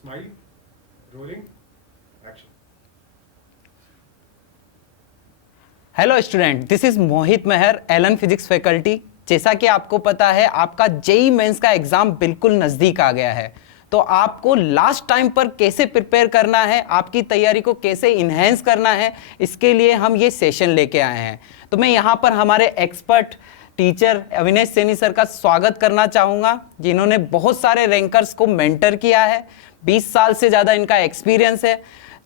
Smile, rolling, action. Hello student, this is Mohit Mehar, Allen physics faculty. जैसा कि आपको पता है, आपका जेई मेंस का एग्जाम बिल्कुल नज़दीक आ गया है। तो आपको लास्ट टाइम पर कैसे प्रिपेयर करना है, आपकी तैयारी को कैसे इन्हेंस करना है, इसके लिए हम ये सेशन लेके आए हैं। तो मैं यहाँ पर हमारे expert teacher Avinesh Saini sir का स्वागत करना चाहूँगा, जिन्होंने बहुत सारे रैंकर्स को मेंटर किया है। 20 साल से ज़्यादा इनका एक्सपीरियंस है।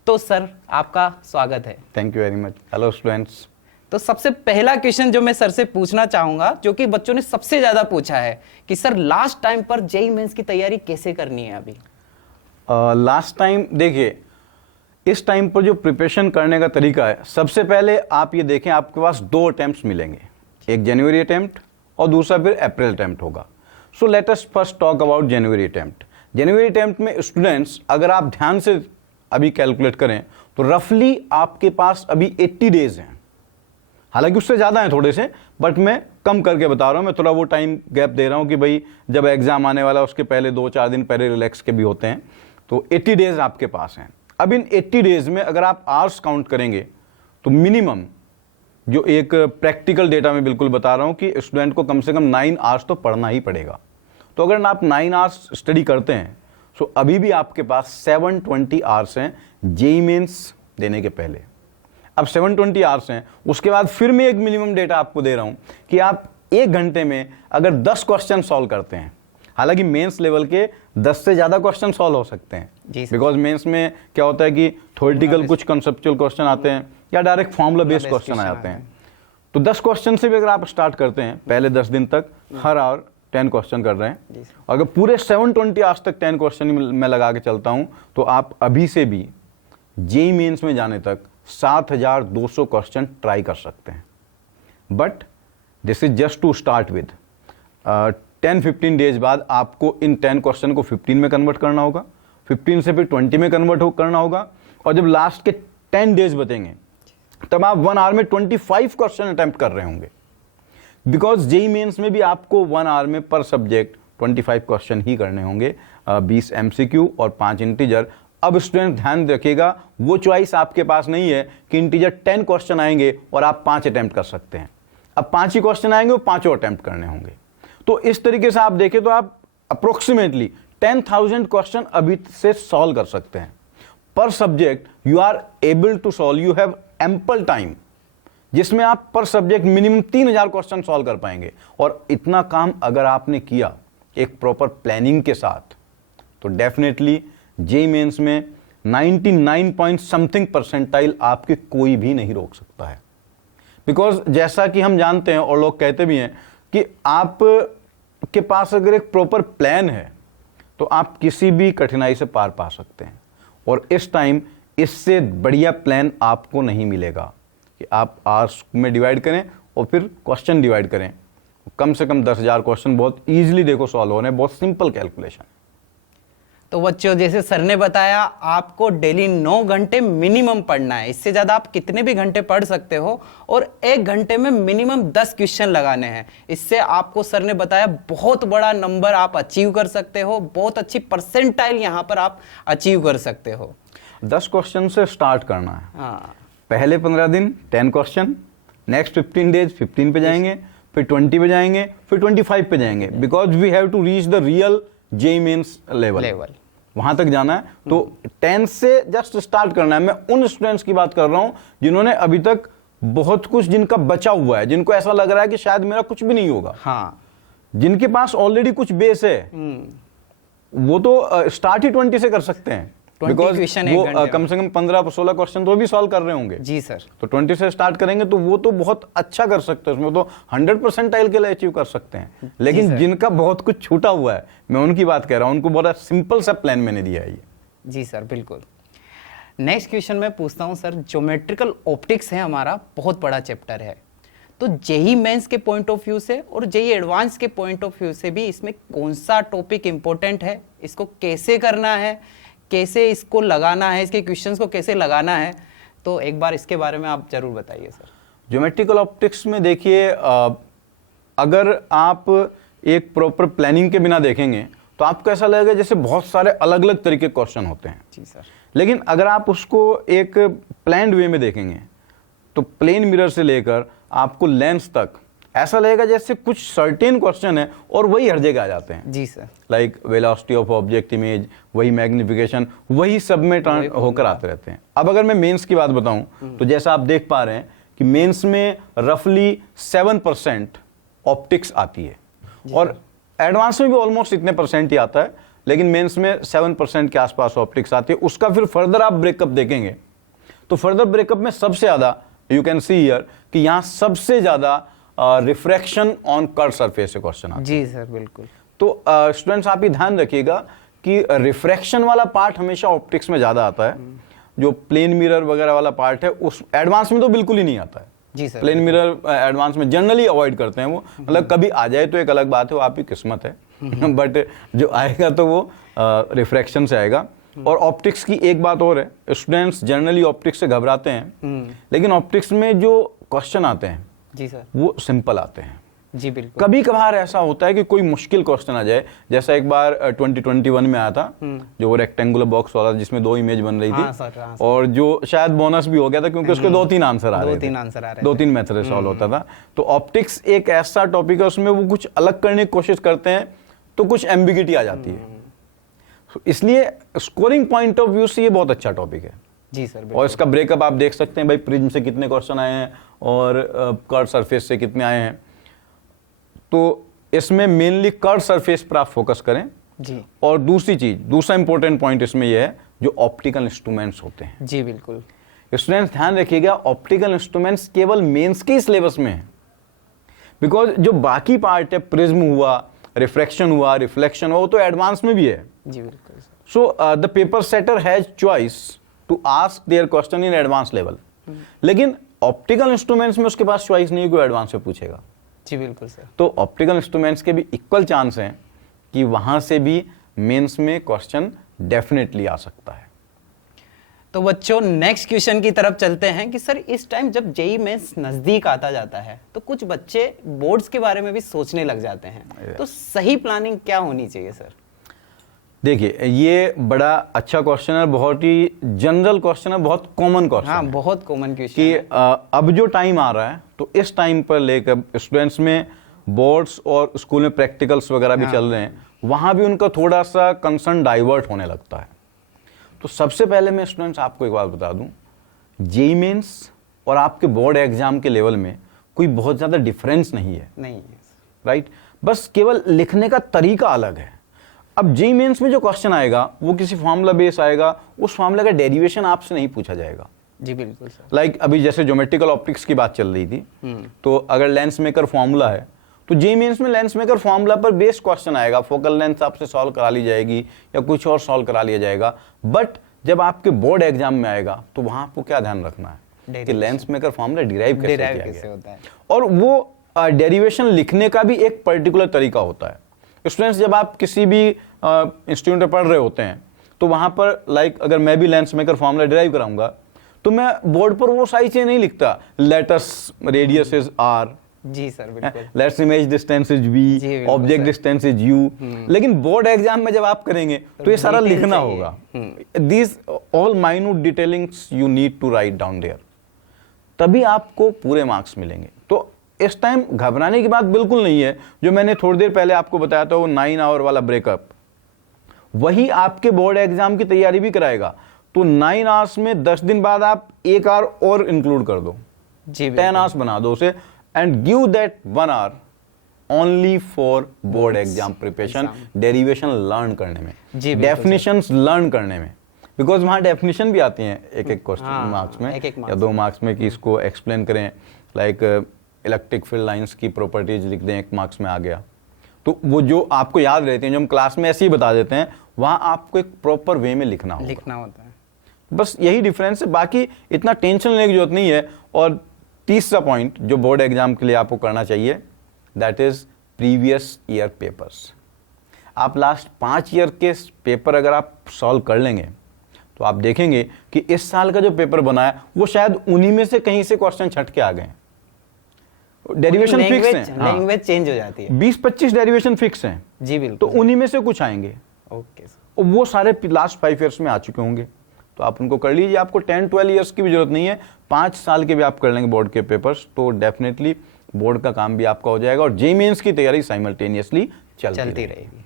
तो सर, आपका स्वागत है। Thank you very much. Hello students. तो सबसे पहला क्वेश्चन जो मैं सर से पूछना चाहूंगा, जो कि बच्चों ने सबसे ज्यादा पूछा है, कि सर लास्ट टाइम पर जेई मेंस की तैयारी कैसे करनी है अभी? लास्ट टाइम देखिए, इस टाइम पर जो प्रिपरेशन करने का तरीका है, सबसे पहले आप ये देखें, आपके पास 2 अटेम्प्ट्स मिलेंगे, एक जनवरी अटेम्प्ट और दूसरा फिर अप्रैल अटेम्प्ट होगा। So let us first talk about January attempt. January attempt में स्टूडेंट्स, अगर आप ध्यान से अभी कैलकुलेट करें तो रफली आपके पास अभी 80 डेज हैं। हालांकि उससे ज़्यादा हैं थोड़े से, बट मैं कम करके बता रहा हूँ। मैं थोड़ा वो टाइम गैप दे रहा हूँ कि भाई जब एग्जाम आने वाला है उसके पहले 2-4 दिन पहले रिलैक्स के भी होते हैं। तो 80 डेज आपके पास हैं। अब इन 80 डेज में अगर आप आवर्स काउंट करेंगे तो मिनिमम, जो एक प्रैक्टिकल डेटा में बिल्कुल बता रहा हूँ, कि स्टूडेंट को कम से कम 9 आवर्स तो पढ़ना ही पड़ेगा। तो अगर आप 9 आवर्स स्टडी करते हैं तो अभी भी आपके पास 720 आवर्स हैं जेईई मेंस देने के पहले। अब 720 आवर्स हैं, उसके बाद फिर मैं एक मिनिमम डेटा आपको दे रहा हूं कि आप 1 घंटे में अगर 10 क्वेश्चन सॉल्व करते हैं, हालांकि मेंस लेवल के 10 से ज़्यादा क्वेश्चन सॉल्व हो सकते हैं, बिकॉज मेंस में क्या होता है कि थ्योरेटिकल कुछ कंसेप्चुअल क्वेश्चन आते हैं या डायरेक्ट फॉर्मूला बेस्ड क्वेश्चन आ जाते हैं। तो 10 क्वेश्चन से भी अगर आप स्टार्ट करते हैं, पहले 10 दिन तक हर आवर 10 क्वेश्चन कर रहे हैं, अगर पूरे 720 आवर्स तक 10 क्वेश्चन मैं लगा के चलता हूं, तो आप अभी से भी जेईई मेंस में जाने तक 7200 क्वेश्चन ट्राई कर सकते हैं। But this is just to start with. 10-15 days बाद आपको इन 10 क्वेश्चन को 15 में कन्वर्ट करना होगा, 15 से फिर 20 में कन्वर्ट करना होगा, और जब लास्ट के 10 डेज बचेंगे तब आप 1 आवर में 25 क्वेश्चन अटेम्प्ट कर रहे होंगे। बिकॉज जेईई मेंस में भी आपको 1 आवर में पर सब्जेक्ट 25 क्वेश्चन ही करने होंगे, 20 एमसीक्यू और 5 इंटीजर। अब स्टूडेंट ध्यान रखिएगा, वो चॉइस आपके पास नहीं है कि इंटीजर 10 क्वेश्चन आएंगे और आप 5 अटेम्प्ट कर सकते हैं। अब 5 ही क्वेश्चन आएंगे, वो 5 अटेम्प्ट करने होंगे। तो इस तरीके से आप देखें तो आप अप्रोक्सीमेटली 10,000 क्वेश्चन अभी से सॉल्व कर सकते हैं पर subject. You are able to solve, you have ample time, जिसमें आप पर सब्जेक्ट मिनिमम 3000 क्वेश्चन सॉल्व कर पाएंगे। और इतना काम अगर आपने किया एक प्रॉपर प्लानिंग के साथ, तो डेफिनेटली जेईई मेंस में 99 पॉइंट समथिंग परसेंटाइल आपके कोई भी नहीं रोक सकता है। बिकॉज जैसा कि हम जानते हैं और लोग कहते भी हैं कि आप के पास अगर एक प्रॉपर प्लान है तो आप किसी भी कठिनाई से पार पा सकते हैं। और इस टाइम इससे बढ़िया प्लान आपको नहीं मिलेगा कि आप आवर्स में डिवाइड करें और फिर क्वेश्चन डिवाइड करें। कम से कम 10,000 क्वेश्चन बहुत ईजिली देखो सॉल्व हो रहे हैं, बहुत सिंपल कैलकुलेशन। तो बच्चों, जैसे सर ने बताया, आपको डेली 9 घंटे मिनिमम पढ़ना है। इससे ज्यादा आप कितने भी घंटे पढ़ सकते हो, और 1 घंटे में मिनिमम 10 क्वेश्चन लगाने हैं। इससे आपको सर ने बताया बहुत बड़ा नंबर आप अचीव कर सकते हो, बहुत अच्छी परसेंटाइल यहाँ पर आप अचीव कर सकते हो। 10 क्वेश्चन से स्टार्ट करना है। हाँ, पहले 15 दिन 10 क्वेश्चन, नेक्स्ट 15 डेज 15 पे जाएंगे, फिर 20 पे जाएंगे, फिर 25 पे जाएंगे। Because we have to reach the real JEE Mains level, वहां तक जाना है। तो 10 से जस्ट स्टार्ट करना है। मैं उन स्टूडेंट्स की बात कर रहा हूं जिन्होंने अभी तक बहुत कुछ, जिनका बचा हुआ है, जिनको ऐसा लग रहा है कि शायद मेरा कुछ भी नहीं होगा। हाँ, जिनके पास ऑलरेडी कुछ बेस है, वो तो स्टार्ट ही 20 से कर सकते हैं। बिकॉज वो कम से कम 15-16 क्वेश्चन तो भी सॉल्व कर रहे होंगे। जी सर। तो 20 से स्टार्ट करेंगे तो वो तो बहुत अच्छा कर सकते हैं, उसमें तो 100% के लिए अचीव कर सकते हैं। लेकिन जिनका बहुत कुछ छूटा हुआ है, मैं उनकी बात कह रहा हूं, उनको बड़ा सिंपल सा प्लान मैंने दिया है ये। जी सर, बिल्कुल। नेक्स्ट क्वेश्चन मैं पूछता हूं सर, ज्योमेट्रिकल ऑप्टिक्स है हमारा, बहुत बड़ा चैप्टर है। तो जेईई मेंस के पॉइंट ऑफ व्यू से और जेईई एडवांस के पॉइंट ऑफ व्यू से भी इसमें कौन सा टॉपिक इंपॉर्टेंट है, इसको कैसे करना है, कैसे इसको लगाना है, इसके क्वेश्चंस को कैसे लगाना है, तो एक बार इसके बारे में आप जरूर बताइए सर। ज्योमेट्रिकल ऑप्टिक्स में देखिए, अगर आप एक प्रॉपर प्लानिंग के बिना देखेंगे तो आपको ऐसा लगेगा जैसे बहुत सारे अलग अलग तरीके के क्वेश्चन होते हैं। जी सर। लेकिन अगर आप उसको एक प्लान्ड वे में देखेंगे तो प्लेन मिरर से लेकर आपको लेंस तक ऐसा लगेगा जैसे कुछ सर्टेन क्वेश्चन है और वही हर जगह आ जाते हैं। जी sir. Like velocity of object image, वही मैग्निफिकेशन, वही सब में होकर आते रहते हैं। अब अगर मैं मेंस की बात बताऊं तो जैसा आप देख पा रहे हैं कि मेंस में रफली 7% ऑप्टिक्स आती है और एडवांस में भी ऑलमोस्ट इतने परसेंट ही आता है, लेकिन मेंस में 7% के आसपास ऑप्टिक्स आती है। उसका फिर फर्दर आप ब्रेकअप देखेंगे तो फर्दर ब्रेकअप में सबसे ज्यादा यू कैन सी हियर कि यहां सबसे ज्यादा रिफ्रैक्शन ऑन कर्व सरफेस से क्वेश्चन आता है। जी सर बिल्कुल। तो स्टूडेंट्स आप ये ध्यान रखिएगा कि रिफ्रैक्शन वाला पार्ट हमेशा ऑप्टिक्स में ज्यादा आता है। जो प्लेन मिरर वगैरह वाला पार्ट है उस एडवांस में तो बिल्कुल ही नहीं आता है। जी सर। प्लेन मिरर एडवांस में जनरली अवॉइड करते हैं वो, मतलब कभी आ जाए तो एक अलग बात है, वो आपकी किस्मत है बट जो आएगा तो वो रिफ्रैक्शन से आएगा। और ऑप्टिक्स की एक बात और है, स्टूडेंट्स जनरली ऑप्टिक्स से घबराते हैं, लेकिन ऑप्टिक्स में जो क्वेश्चन आते हैं जी सर वो सिंपल आते हैं। जी बिल्कुल। कभी कभार ऐसा होता है कि कोई मुश्किल क्वेश्चन आ जाए, जैसा एक बार 2021 में आया था जो वो रेक्टेंगुलर बॉक्स वाला जिसमें 2 इमेज बन रही थी। हाँ सर। और जो शायद बोनस भी हो गया था क्योंकि उसके 2-3 आंसर आ रहे थे। 2-3 आंसर आ रहे थे। 2-3 मेथड से सॉल्व होता था। तो ऑप्टिक्स एक ऐसा टॉपिक है उसमें वो कुछ अलग करने की कोशिश करते हैं तो कुछ एम्बिगिटी आ जाती है। इसलिए स्कोरिंग पॉइंट ऑफ व्यू से ये बहुत अच्छा टॉपिक है। जी सर। और इसका ब्रेकअप आप देख सकते हैं भाई, प्रिज्म से कितने क्वेश्चन आए हैं और कर्व सरफेस से कितने आए हैं। तो इसमें मेनली कर्व सरफेस पर आप फोकस करें जी। और दूसरा इंपॉर्टेंट पॉइंट इसमें यह है जो ऑप्टिकल इंस्ट्रूमेंट्स होते हैं। जी बिल्कुल। स्टूडेंट्स ध्यान रखिएगा, ऑप्टिकल इंस्ट्रूमेंट्स केवल मेंस के सिलेबस में है, बिकॉज जो बाकी पार्ट है, प्रिज्म हुआ, रिफ्रैक्शन हुआ, रिफ्लेक्शन हुआ, वो तो एडवांस में भी है। जी बिल्कुल। So the paper setter has choice to ask their question in advance level, लेकिन ऑप्टिकल इंस्ट्रूमेंट्स में उसके पास चॉइस नहीं, कोई एडवांस में पूछेगा। जी बिल्कुल सर। तो ऑप्टिकल इंस्ट्रूमेंट्स के भी इक्वल चांस हैं कि वहां से भी मेंस में क्वेश्चन डेफिनेटली आ सकता है। तो बच्चों नेक्स्ट क्वेश्चन की तरफ चलते हैं कि सर इस टाइम जब जेईई मेंस नजदीक आता जाता है तो कुछ बच्चे बोर्ड्स के बारे में भी सोचने लग जाते हैं, तो सही प्लानिंग क्या होनी चाहिए सर? देखिए ये बड़ा अच्छा क्वेश्चन है, बहुत ही जनरल क्वेश्चन है, बहुत कॉमन क्वेश्चन हाँ, है बहुत कॉमन क्वेश्चन कि है। अब जो टाइम आ रहा है तो इस टाइम पर लेकर स्टूडेंट्स में बोर्ड्स और स्कूल में प्रैक्टिकल्स वगैरह भी चल रहे हैं, वहां भी उनका थोड़ा सा कंसर्न डाइवर्ट होने लगता है। तो सबसे पहले मैं स्टूडेंट्स आपको एक बात बता दूं, जेईई मेंस और आपके बोर्ड एग्जाम के लेवल में कोई बहुत ज्यादा डिफरेंस नहीं है, नहीं है राइट? बस केवल लिखने का तरीका अलग है। अब जेईई मेंस में जो क्वेश्चन आएगा वो किसी फॉर्मूला बेस आएगा, उस फॉर्मूला का डेरिवेशन आपसे नहीं पूछा जाएगा। जी बिल्कुल सर। लाइक अभी जैसे ज्योमेट्रिकल ऑप्टिक्स की बात चल रही थी, तो अगर लेंस मेकर फॉर्मूला है तो जेईई मेंस में लेंस मेकर फॉर्मूला पर बेस्ड क्वेश्चन आएगा, फोकल लेंथ आपसे सॉल्व करा ली जाएगी या कुछ और सॉल्व करा लिया जाएगा। बट जब आपके बोर्ड एग्जाम में आएगा तो वहां आपको क्या ध्यान रखना है कि लेंस मेकर फॉर्मूला डिराइव कैसे किया गया होता है, और वो डेरिवेशन लिखने का भी एक पर्टिकुलर तरीका होता है। स्टूडेंट्स जब आप किसी भी इंस्टीट्यूट में पढ़ रहे होते हैं तो वहां पर लाइक अगर मैं भी लेंस मेकर फॉर्मूला डिराइव कराऊंगा तो मैं बोर्ड पर वो सारी चीजें नहीं लिखता, लेटस रेडियस इज आर, जी सर बिल्कुल, let's image distance is V, object distance is U. लेकिन बोर्ड एग्जाम में जब आप करेंगे तो ये सारा लिखना होगा। These all minute detailings you need to write down there, तभी आपको पूरे मार्क्स मिलेंगे। तो इस टाइम घबराने की बात बिल्कुल नहीं है। जो मैंने थोड़ी देर पहले आपको बताया था वो 9 आवर वाला ब्रेकअप, वही आपके बोर्ड एग्जाम की तैयारी भी कराएगा। तो 9 आवर्स में 10 दिन बाद आप 1 आवर और इंक्लूड कर दो, जी 10 आवर्स बना दो उसे, and give that 1 hour only for board exam preparation, derivation learn करने में, डेफिनेशंस लर्न करने में, बिकॉज वहां डेफिनेशन भी आती हैं एक क्वेश्चन मार्क्स में या 2 मार्क्स में कि इसको एक्सप्लेन करें। लाइक इलेक्ट्रिक फील्ड लाइंस की प्रॉपर्टीज लिख दें, 1 मार्क्स में आ गया। तो वो जो आपको याद रहते हैं, जो हम क्लास में ऐसे ही बता देते हैं, वहां आपको एक प्रॉपर वे में लिखना होता है। बस यही डिफरेंस है, बाकी इतना टेंशन लेने की जरूरत नहीं है। और तीसरा पॉइंट जो बोर्ड एग्जाम के लिए आपको करना चाहिए, that is previous year papers. आप लास्ट 5 ईयर के पेपर अगर आप सॉल्व कर लेंगे तो आप देखेंगे कि इस साल का जो पेपर बना है वो शायद उन्हीं में से कहीं से क्वेश्चन छट के आ गए। डेरिवेशन फिक्स है, लैंग्वेज चेंज हो जाती है। 20-25 डेरिवेशन फिक्स हैं, जी तो बिल्कुल। उन्हीं में से कुछ आएंगे। Okay sir. और वो सारे लास्ट 5 ईयर्स में आ चुके होंगे, तो आप उनको कर लीजिए। आपको 10-12 ईयर्स की भी जरूरत नहीं है, 5 साल के भी आप कर लेंगे बोर्ड के पेपर्स, तो डेफिनेटली बोर्ड का काम भी आपका हो जाएगा और जेईई मेंस की तैयारी साइमल्टेनियसली चलती रहेगी।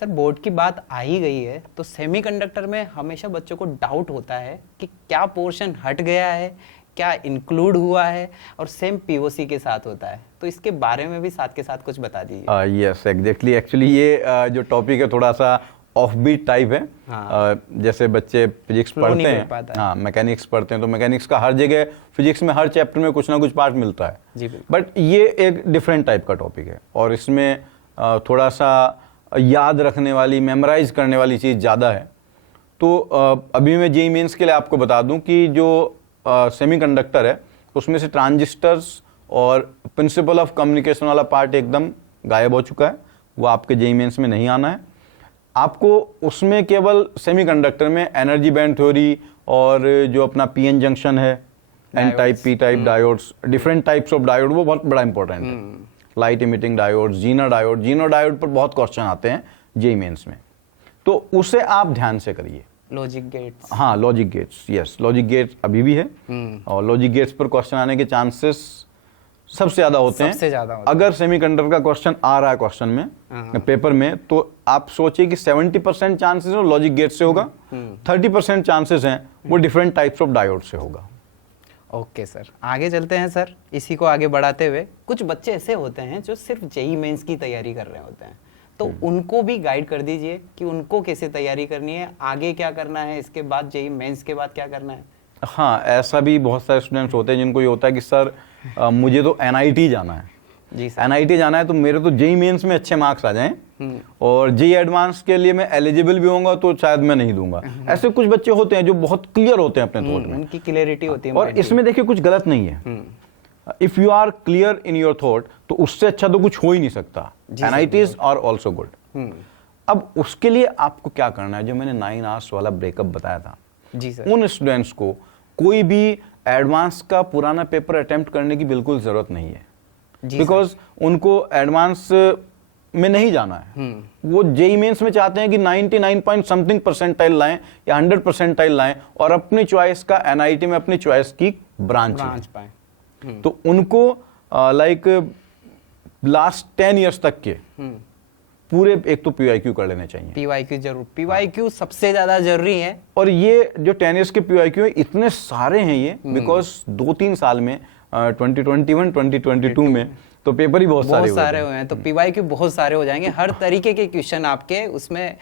सर बोर्ड की बात आ ही गई है, तो सेमीकंडक्टर में हमेशा बच्चों को डाउट होता है कि क्या पोर्शन हट गया है, क्या इंक्लूड हुआ है, और सेम पीओसी के साथ होता है, तो इसके बारे में भी साथ के साथ कुछ बता दीजिए। यस एग्जैक्टली, एक्चुअली ये जो टॉपिक है थोड़ा सा ऑफ बीट टाइप है। हाँ। जैसे बच्चे फिजिक्स पढ़ते हैं, हाँ मैकेनिक्स पढ़ते हैं, तो मैकेनिक्स का हर जगह फिजिक्स में हर चैप्टर में कुछ ना कुछ पार्ट मिलता है जी बिल्कुल। बट ये एक डिफरेंट टाइप का टॉपिक है और इसमें थोड़ा सा याद रखने वाली, मेमोराइज करने वाली चीज़ ज़्यादा है। तो अभी मैं जेईई मेंस के लिए आपको बता दूं कि जो सेमीकंडक्टर है उसमें से ट्रांजिस्टर्स और प्रिंसिपल ऑफ कम्युनिकेशन वाला पार्ट एकदम गायब हो चुका है, वो आपके जेईई मेंस में नहीं आना है। आपको उसमें केवल सेमीकंडक्टर में एनर्जी बैंड थ्योरी और जो अपना पीएन जंक्शन है, N type, P type diodes, different types of diode, वो बहुत बड़ा इंपॉर्टेंट है। Light emitting diode, zener diode पर बहुत क्वेश्चन आते हैं जेईई मेंस में, तो उसे आप ध्यान से करिए। लॉजिक गेट्स, हाँ logic gates, yes logic gates अभी भी है और लॉजिक गेट्स पर क्वेश्चन आने के चांसेस सबसे ज्यादा होते हैं। सबसे ज्यादा होता है। अगर सेमीकंडक्टर का क्वेश्चन आ रहा है क्वेश्चन में, पेपर में, तो आप सोचिए कि 70% चांसेस लॉजिक गेट से होगा, 30% चांसेस हैं वो डिफरेंट टाइप्स ऑफ डायोड से होगा। ओके सर, आगे चलते हैं सर। इसी को आगे बढ़ाते हुए, कुछ बच्चे ऐसे होते हैं जो सिर्फ जेईई मेंस की तैयारी कर रहे होते हैं, तो उनको भी गाइड कर दीजिए कि उनको कैसे तैयारी करनी है, आगे क्या करना है, इसके बाद जेईई मेंस के बाद क्या करना है। हाँ, ऐसा भी बहुत सारे स्टूडेंट्स होते हैं जिनको ये होता है कि सर मुझे तो एनआईटी जाना है। जी सर। एनआईटी जाना है तो मेरे तो जेईई मेंस में अच्छे मार्क्स आ जाएं और जेईई एडवांस के लिए मैं एलिजिबल भी होऊंगा तो शायद मैं नहीं दूंगा। ऐसे कुछ बच्चे होते हैं जो बहुत क्लियर होते हैं अपने थॉट में, उनकी क्लियरिटी होती है और इसमें देखिए कुछ गलत नहीं है। If you are clear in your thought तो उससे अच्छा तो कुछ हो ही नहीं सकता। NITs are also good. अब उसके लिए आपको क्या करना है, जो मैंने 9 आवर्स वाला ब्रेकअप बताया था, जी सर, उन स्टूडेंट्स को कोई भी एडवांस का पुराना पेपर अटेम्प्ट करने की बिल्कुल जरूरत नहीं है, बिकॉज उनको एडवांस में नहीं जाना है। वो जेईई मेंस में चाहते हैं कि 99 पॉइंट समथिंग परसेंटाइल लाएं या 100 परसेंटाइल लाएं और अपनी चॉइस का एनआईटी में अपनी चॉइस की ब्रांच पाएं। तो उनको लाइक लास्ट 10 इयर्स तक के पूरे एक तो पीवाईक्यू कर लेने चाहिए। पीवाईक्यू जरूर, पीवाईक्यू सबसे ज्यादा जरूरी है। और ये जो 10 इयर्स के पीवाईक्यू है इतने सारे हैं ये, बिकॉज 2-3 साल में 2021 2022 में तो पेपर ही बहुत सारे हुए हैं, तो पीवाईक्यू बहुत सारे हो जाएंगे, हर तरीके के क्वेश्चन आपके उसमें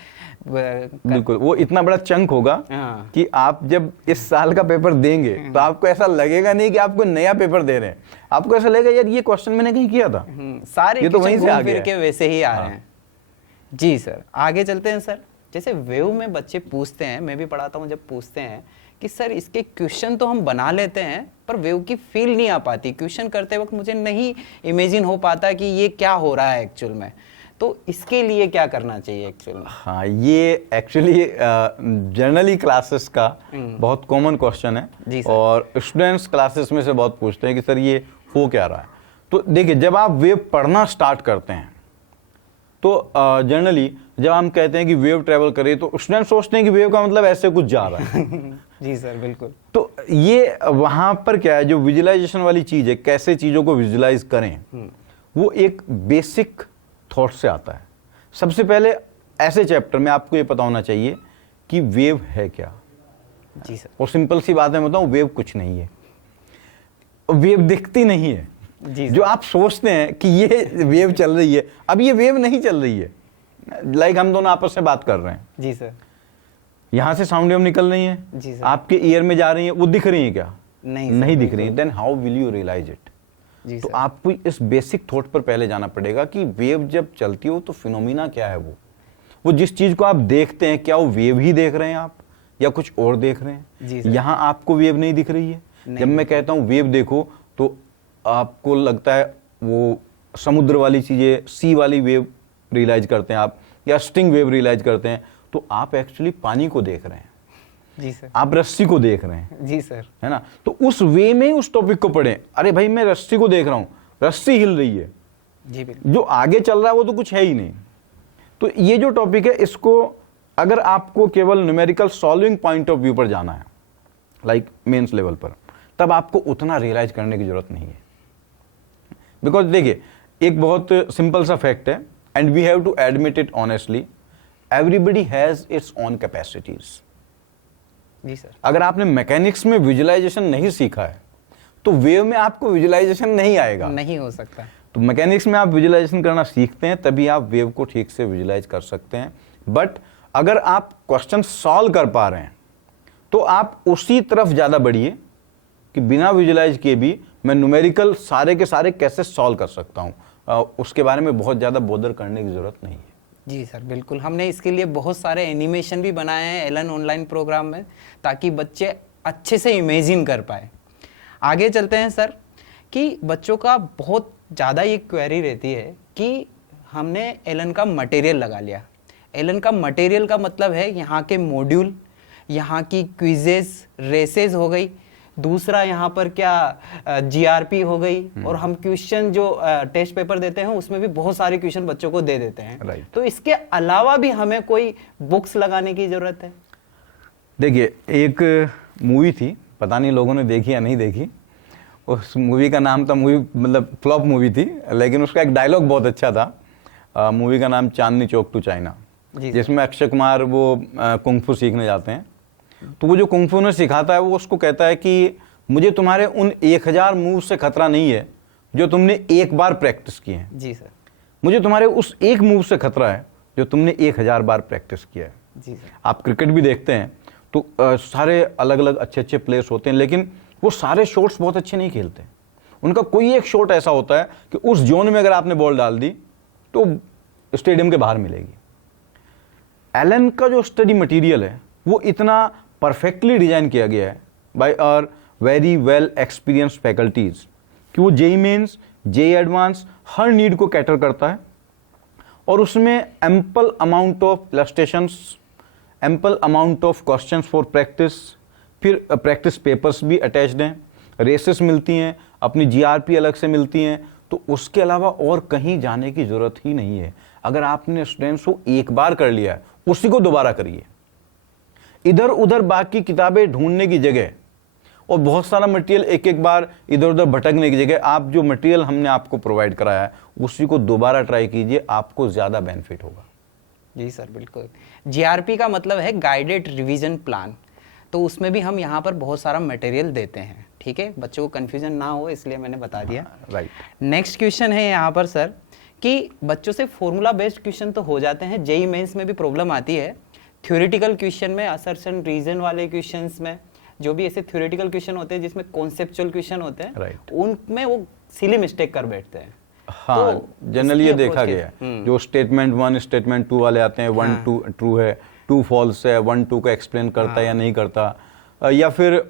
बिल्कुल। वो इतना बड़ा चंक होगा कि आप जब इस साल का पेपर देंगे तो आपको ऐसा लगेगा नहीं कि आपको नया पेपर दे रहे हैं, आपको ऐसा लगेगा यार ये क्वेश्चन मैंने कहीं किया था। सारे ये तो वहीं से आ फिर के वैसे ही आ रहे हैं। जी सर, आगे चलते हैं सर। जैसे वेव में बच्चे पूछते हैं, मैं भी पढ़ाता हूँ, जब पूछते हैं कि सर इसके क्वेश्चन तो हम बना लेते हैं पर वेव की फील नहीं आ पाती, क्वेश्चन करते वक्त मुझे नहीं इमेजिन हो पाता कि ये क्या हो रहा है एक्चुअल में, तो इसके लिए क्या करना चाहिए एक्चुअल में? हाँ, ये एक्चुअली जनरली क्लासेस का बहुत कॉमन क्वेश्चन है और स्टूडेंट्स क्लासेस में से बहुत पूछते हैं कि सर ये हो क्या रहा है। तो देखिए, जब आप वेव पढ़ना स्टार्ट करते हैं तो जनरली जब हम कहते हैं कि वेव ट्रेवल करे तो स्टूडेंट सोचते हैं कि वेव का मतलब ऐसे कुछ जा रहा है। जी सर, बिल्कुल। तो ये वहां पर क्या है, जो विजुअलाइजेशन वाली चीज है, कैसे चीजों को विजुअलाइज करें, वो एक बेसिक थॉट से आता है। सबसे पहले ऐसे चैप्टर में आपको ये पता होना चाहिए कि वेव है क्या। जी सर। और सिंपल सी बात है बताऊं, वेव कुछ नहीं है, वेव दिखती नहीं है। जो आप सोचते हैं कि ये वेव चल रही है, अब ये वेव नहीं चल रही है। लाइक हम दोनों आपस में बात कर रहे हैं, जी सर, यहां से साउंड वेव निकल रही है, जी सर, आपके ईयर में जा रही है, वो दिख रही है क्या? नहीं दिख रही है। Then how will you realise it? तो आपको इस बेसिक थॉट पर पहले जाना पड़ेगा कि वेव जब चलती हो तो फिनोमिना क्या है। वो जिस चीज को आप देखते हैं, क्या वो वेव ही देख रहे हैं आप या कुछ और देख रहे हैं? यहां आपको वेव नहीं दिख रही है। जब मैं कहता हूं वेव देखो तो आपको लगता है वो समुद्र वाली चीजें, सी वाली वेव रियलाइज करते हैं आप, या स्टिंग वेव रियलाइज करते हैं, तो आप एक्चुअली पानी को देख रहे हैं। जी सर। आप रस्सी को देख रहे हैं। जी सर। है ना? तो उस वे में उस टॉपिक को पढ़ें। अरे भाई, मैं रस्सी को देख रहा हूं, रस्सी हिल रही है, जी बिल्कुल। जो आगे चल रहा है वो तो कुछ है ही नहीं। तो ये जो टॉपिक है, इसको अगर आपको केवल numerical solving point of view पर जाना है, लाइक मेंस लेवल पर, तब आपको उतना रियलाइज करने की जरूरत नहीं है। बिकॉज देखिए, एक बहुत सिंपल सा फैक्ट है, and we have to admit it honestly, everybody has its own capacities. जी सर। अगर आपने मैकेनिक्स में विजुअलाइजेशन नहीं सीखा है तो वेव में आपको विजुअलाइजेशन नहीं आएगा, नहीं हो सकता। तो मैकेनिक्स में आप विजुअलाइजेशन करना सीखते हैं तभी आप वेव को ठीक से विजुअलाइज कर सकते हैं। बट अगर आप क्वेश्चन सॉल्व कर पा रहे हैं तो आप उसी तरफ ज़्यादा बढ़िए कि बिना विजुअलाइज किए भी मैं न्यूमेरिकल सारे के सारे कैसे सॉल्व कर सकता हूँ, उसके बारे में बहुत ज़्यादा बोदर करने की ज़रूरत नहीं है। जी सर बिल्कुल, हमने इसके लिए बहुत सारे एनिमेशन भी बनाए हैं एलन ऑनलाइन प्रोग्राम में, ताकि बच्चे अच्छे से इमेजिन कर पाए। आगे चलते हैं सर, कि बच्चों का बहुत ज़्यादा ये क्वेरी रहती है कि हमने एलन का मटेरियल लगा लिया। एलन का मटेरियल का मतलब है यहाँ के मॉड्यूल, यहाँ की क्विजेस, रेसेस हो गई, दूसरा यहाँ पर क्या जीआरपी हो गई, और हम क्वेश्चन जो टेस्ट पेपर देते हैं उसमें भी बहुत सारे क्वेश्चन बच्चों को दे देते हैं। Right. तो इसके अलावा भी हमें कोई बुक्स लगाने की जरूरत है? देखिए, एक मूवी थी, पता नहीं लोगों ने देखी या नहीं देखी, उस मूवी का नाम था, मूवी मतलब फ्लॉप मूवी थी, लेकिन उसका एक डायलॉग बहुत अच्छा था। मूवी का नाम चांदनी चौक टू चाइना, जिसमें अक्षय कुमार वो कुंग-फू सीखने जाते हैं। तो वो जो कुंग-फू ने सिखाता है, वो उसको कहता है कि मुझे तुम्हारे उन 1000 मूव से खतरा नहीं है जो तुमने एक बार प्रैक्टिस किए हैं। जी सर। मुझे तुम्हारे उस एक मूव से खतरा है जो तुमने 1000 बार प्रैक्टिस किया है। जी सर। आप क्रिकेट भी देखते हैं तो सारे अलग अलग अच्छे अच्छे प्लेयर्स होते हैं, लेकिन वो सारे शॉट्स बहुत अच्छे नहीं खेलते। उनका कोई एक शॉट ऐसा होता है कि उस जोन में अगर आपने बॉल डाल दी तो स्टेडियम के बाहर मिलेगी। एलन का जो स्टडी मटेरियल है वो इतना परफेक्टली डिजाइन किया गया है by our very well experienced faculties कि वो जेईई मेंस, जेईई एडवांस हर नीड को कैटर करता है, और उसमें ample amount of illustrations, ample amount of questions for practice, फिर प्रैक्टिस पेपर्स भी अटैच्ड हैं, रेसेस मिलती हैं, अपनी जीआरपी अलग से मिलती हैं। तो उसके अलावा और कहीं जाने की ज़रूरत ही नहीं है। अगर आपने स्टूडेंट्स को एक बार कर लिया है, उसी को दोबारा करिए। इधर उधर बाकी किताबें ढूंढने की जगह और बहुत सारा मटेरियल एक एक बार इधर उधर भटकने की जगह, आप जो मटेरियल हमने आपको प्रोवाइड कराया है उसी को दोबारा ट्राई कीजिए, आपको ज़्यादा बेनिफिट होगा। जी सर बिल्कुल। जीआरपी का मतलब है गाइडेड रिवीजन प्लान, तो उसमें भी हम यहाँ पर बहुत सारा मटेरियल देते हैं। ठीक है, बच्चों को कन्फ्यूजन ना हो इसलिए मैंने बता दिया। राइट। नेक्स्ट क्वेश्चन है यहाँ पर सर, कि बच्चों से फॉर्मूला बेस्ड क्वेश्चन तो हो जाते हैं, जेईई मेंस में भी प्रॉब्लम आती है। थ्योरेटिकल क्वेश्चन में, असर्शन रीजन वाले क्वेश्चंस में, जो भी ऐसे थ्योरेटिकल क्वेश्चन होते हैं जिसमें कॉन्सेप्चुअल क्वेश्चन होते हैं, Right. उनमें वो सिली मिस्टेक कर बैठते हैं। हाँ, तो जनरली ये इसकी देखा approach गया के- है, जो स्टेटमेंट 1 स्टेटमेंट 2 वाले आते हैं, 1 2 ट्रू है, 2 फॉल्स है, 1 2 का एक्सप्लेन करता है या नहीं करता, या फिर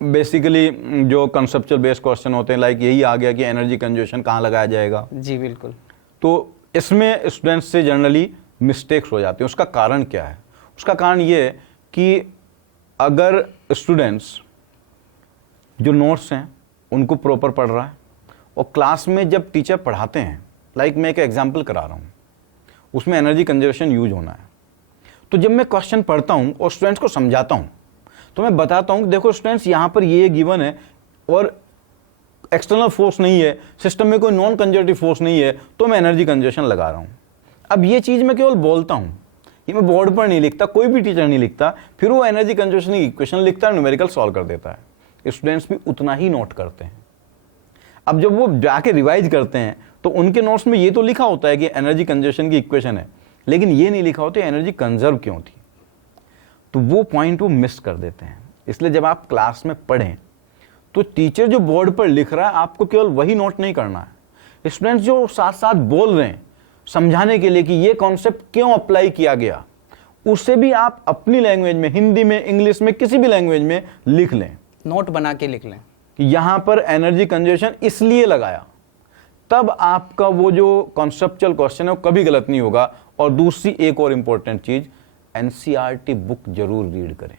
बेसिकली जो कंसेप्चुअल बेस्ड क्वेश्चन होते हैं, लाइक यही आ गया कि एनर्जी कंजर्वेशन कहाँ लगाया जाएगा। जी बिल्कुल। तो इसमें स्टूडेंट्स से जनरली मिस्टेक्स हो जाती हैं। उसका कारण क्या है? उसका कारण ये है कि अगर स्टूडेंट्स जो नोट्स हैं उनको प्रॉपर पढ़ रहा है, और क्लास में जब टीचर पढ़ाते हैं, लाइक मैं एक एग्जांपल करा रहा हूँ, उसमें एनर्जी कंजर्वेशन यूज होना है, तो जब मैं क्वेश्चन पढ़ता हूँ और स्टूडेंट्स को समझाता हूँ तो मैं बताता हूँ कि देखो स्टूडेंट्स, यहाँ पर ये गिवन है और एक्सटर्नल फोर्स नहीं है, सिस्टम में कोई नॉन कंजर्वेटिव फोर्स नहीं है, तो मैं एनर्जी कंजर्वेशन लगा रहा हूँ। अब ये चीज़ मैं केवल बोलता हूँ, ये मैं बोर्ड पर नहीं लिखता, कोई भी टीचर नहीं लिखता, फिर वो एनर्जी कंजर्वेशन की इक्वेशन लिखता है, न्यूमेरिकल सॉल्व कर देता है। स्टूडेंट्स भी उतना ही नोट करते हैं। अब जब वो जाके रिवाइज करते हैं तो उनके नोट्स में ये तो लिखा होता है कि एनर्जी कंजर्वेशन की इक्वेशन है, लेकिन ये नहीं लिखा होता एनर्जी कंजर्व क्यों थी, तो वो पॉइंट वो मिस कर देते हैं। इसलिए जब आप क्लास में पढ़ें तो टीचर जो बोर्ड पर लिख रहा है आपको केवल वही नोट नहीं करना है, स्टूडेंट्स जो साथ साथ बोल रहे हैं समझाने के लिए कि ये कॉन्सेप्ट क्यों अप्लाई किया गया, उसे भी आप अपनी लैंग्वेज में, हिंदी में, इंग्लिश में, किसी भी लैंग्वेज में लिख लें, नोट बना के लिख लें कि यहां पर एनर्जी कंजर्वेशन इसलिए लगाया। तब आपका वो जो कॉन्सेप्चुअल क्वेश्चन है वो कभी गलत नहीं होगा। और दूसरी एक और इंपॉर्टेंट चीज, एनसीईआरटी बुक जरूर रीड करें।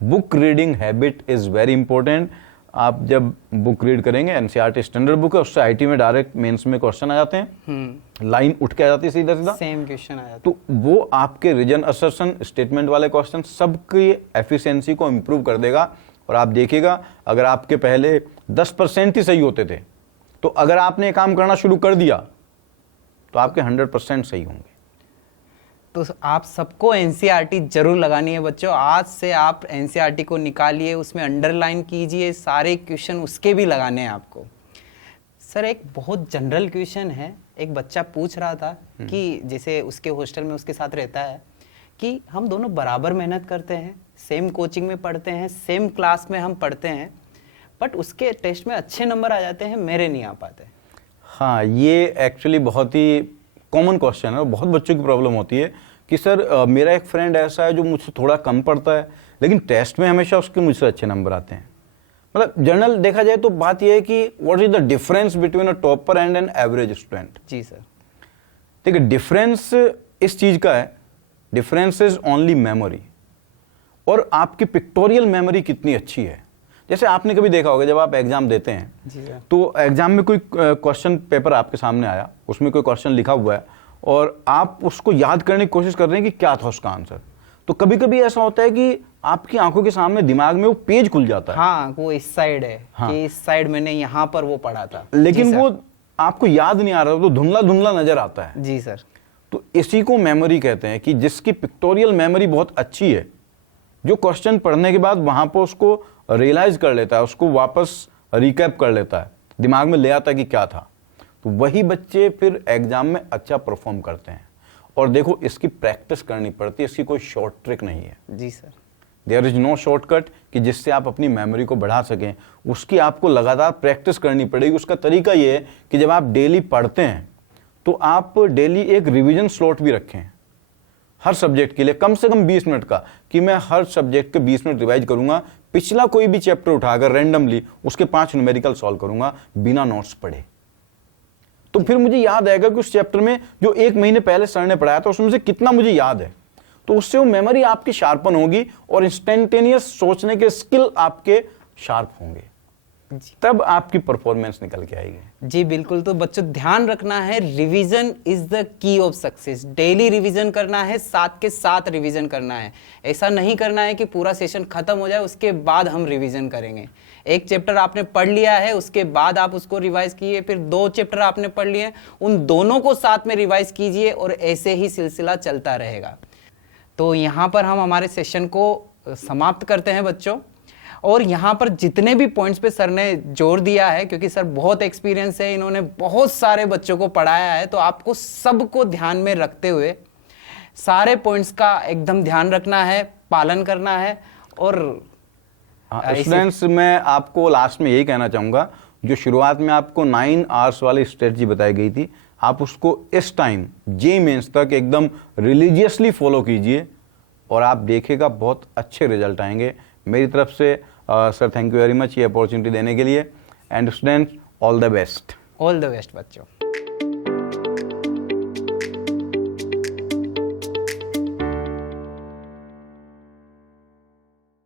Book reading habit is very important. आप जब बुक रीड करेंगे, एनसीईआरटी स्टैंडर्ड बुक है, उससे आईटी में डायरेक्ट मेंस में क्वेश्चन आ जाते हैं, लाइन उठ के आ जाती है सीधा सीधा, सेम क्वेश्चन आ जाता तो वो आपके रीजन असर्शन, स्टेटमेंट वाले क्वेश्चन सबकी एफिशिएंसी को इम्प्रूव कर देगा। और आप देखिएगा, अगर आपके पहले 10% ही सही होते थे, तो अगर आपने ये काम करना शुरू कर दिया तो आपके 100% सही होंगे। तो आप सबको एनसीईआरटी जरूर लगानी है बच्चों। आज से आप एनसीईआरटी को निकालिए, उसमें अंडरलाइन कीजिए, सारे क्वेश्चन उसके भी लगाने हैं आपको। सर एक बहुत जनरल क्वेश्चन है, एक बच्चा पूछ रहा था कि जैसे उसके हॉस्टल में उसके साथ रहता है कि हम दोनों बराबर मेहनत करते हैं, सेम कोचिंग में पढ़ते हैं, सेम क्लास में हम पढ़ते हैं, बट उसके टेस्ट में अच्छे नंबर आ जाते हैं, मेरे नहीं आ पाते। हाँ, ये एक्चुअली बहुत ही कॉमन क्वेश्चन है, बहुत बच्चों की प्रॉब्लम होती है कि सर मेरा एक फ्रेंड ऐसा है जो मुझसे थोड़ा कम पढ़ता है, लेकिन टेस्ट में हमेशा उसके मुझसे अच्छे नंबर आते हैं। मतलब जनरल देखा जाए तो बात यह है कि what is the difference between a topper and an average student. जी सर। देखिए, डिफरेंस इस चीज का है, डिफरेंस इज ओनली मेमोरी, और आपकी पिक्टोरियल मेमोरी कितनी अच्छी है। जैसे आपने कभी देखा होगा, जब आप एग्जाम देते हैं जी सर। तो एग्जाम में कोई क्वेश्चन पेपर आपके सामने आया, उसमें कोई क्वेश्चन लिखा हुआ है और आप उसको याद करने की कोशिश कर रहे हैं कि क्या था उसका आंसर, तो कभी कभी ऐसा होता है कि आपकी आंखों के सामने दिमाग में वो पेज खुल जाता है। हाँ, वो इस साइड है, हाँ। कि इस साइड मैंने यहाँ पर वो पढ़ा था, लेकिन जी वो आपको याद नहीं आ रहा, तो धुंधला धुंधला नजर आता है। जी सर। तो इसी को मेमोरी कहते हैं, कि जिसकी पिक्टोरियल मेमोरी बहुत अच्छी है, जो क्वेश्चन पढ़ने के बाद वहां पर उसको रियलाइज कर लेता है, उसको वापस रिकैप कर लेता है, दिमाग में ले आता है कि क्या था, तो वही बच्चे फिर एग्जाम में अच्छा परफॉर्म करते हैं। और देखो, इसकी प्रैक्टिस करनी पड़ती है, इसकी कोई शॉर्ट ट्रिक नहीं है। जी sir. There is no shortcut कि जिससे आप अपनी मेमोरी को बढ़ा सकें, उसकी आपको लगातार प्रैक्टिस करनी पड़ेगी। उसका तरीका यह है कि जब आप डेली पढ़ते हैं तो आप डेली एक रिवीजन स्लॉट भी रखें हर सब्जेक्ट के लिए, कम से कम 20 मिनट का, कि मैं हर सब्जेक्ट के 20 मिनट रिवाइज करूंगा, पिछला कोई भी चैप्टर उठाकर रैंडमली उसके 5 न्यूमेरिकल सॉल्व करूंगा बिना नोट्स पढ़े। तो फिर मुझे याद आएगा कि उस चैप्टर में जो 1 महीने पहले सर ने पढ़ाया था उसमें से कितना मुझे याद है, तो उससे वो मेमोरी आपकी शार्पन होगी और इंस्टेंटेनियस सोचने के स्किल आपके शार्प होंगे, तब आपकी परफॉर्मेंस निकल के आएगी। जी बिल्कुल। तो बच्चों ध्यान रखना है, revision is the key of success. Daily revision करना है, साथ के साथ रिवीजन करना है। ऐसा नहीं करना है कि पूरा सेशन खत्म हो जाए उसके बाद हम रिवीजन करेंगे। एक चैप्टर आपने पढ़ लिया है, उसके बाद आप उसको रिवाइज कीजिए, फिर 2 चैप्टर आपने पढ़ लिए, उन दोनों को साथ में रिवाइज कीजिए, और ऐसे ही सिलसिला चलता रहेगा। तो यहाँ पर हम हमारे सेशन को समाप्त करते हैं बच्चों। और यहाँ पर जितने भी पॉइंट्स पे सर ने जोर दिया है, क्योंकि सर बहुत एक्सपीरियंस है, इन्होंने बहुत सारे बच्चों को पढ़ाया है, तो आपको सबको ध्यान में रखते हुए सारे पॉइंट्स का एकदम ध्यान रखना है, पालन करना है। और स्टूडेंट्स, मैं आपको लास्ट में यही कहना चाहूंगा, जो शुरुआत में आपको 9 आवर्स वाली स्ट्रेटजी बताई गई थी, आप उसको इस टाइम जेईई मेंस तक एकदम रिलीजियसली फॉलो कीजिए और आप देखिएगा बहुत अच्छे रिजल्ट आएंगे। मेरी तरफ से sir thank you very much ये अपॉर्चुनिटी देने के लिए। And students, all the best. All the best बच्चों।